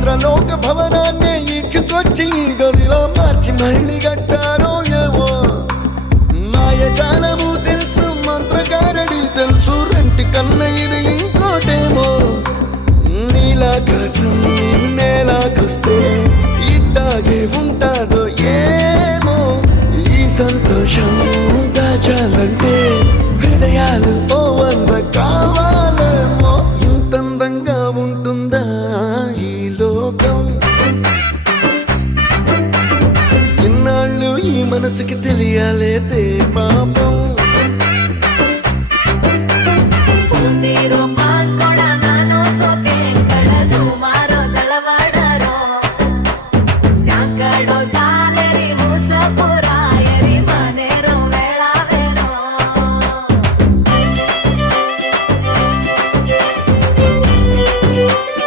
ఇంద్రలోక భవనాన్ని ఈడ్చుకొచ్చి గదిలో మార్చి మళ్ళీ కట్టారో ఏమో మాయజాలము తెలుసు మంత్రగారడి తెలుసు రెంటి కన్న ఇది ఇంకోటేమో నీలాకాశం నేలాకొస్తే ఇట్టాగే ఉంటాదో ఏమో ఈ సంతోషం దాచాలంటే హృదయాలు ఓ వంద కావాలేమో ఇంతందంగా ఉంటుందా ఈ లోకం ఇన్నాళ్ళు ఈ మనసుకి తెలియాలేదే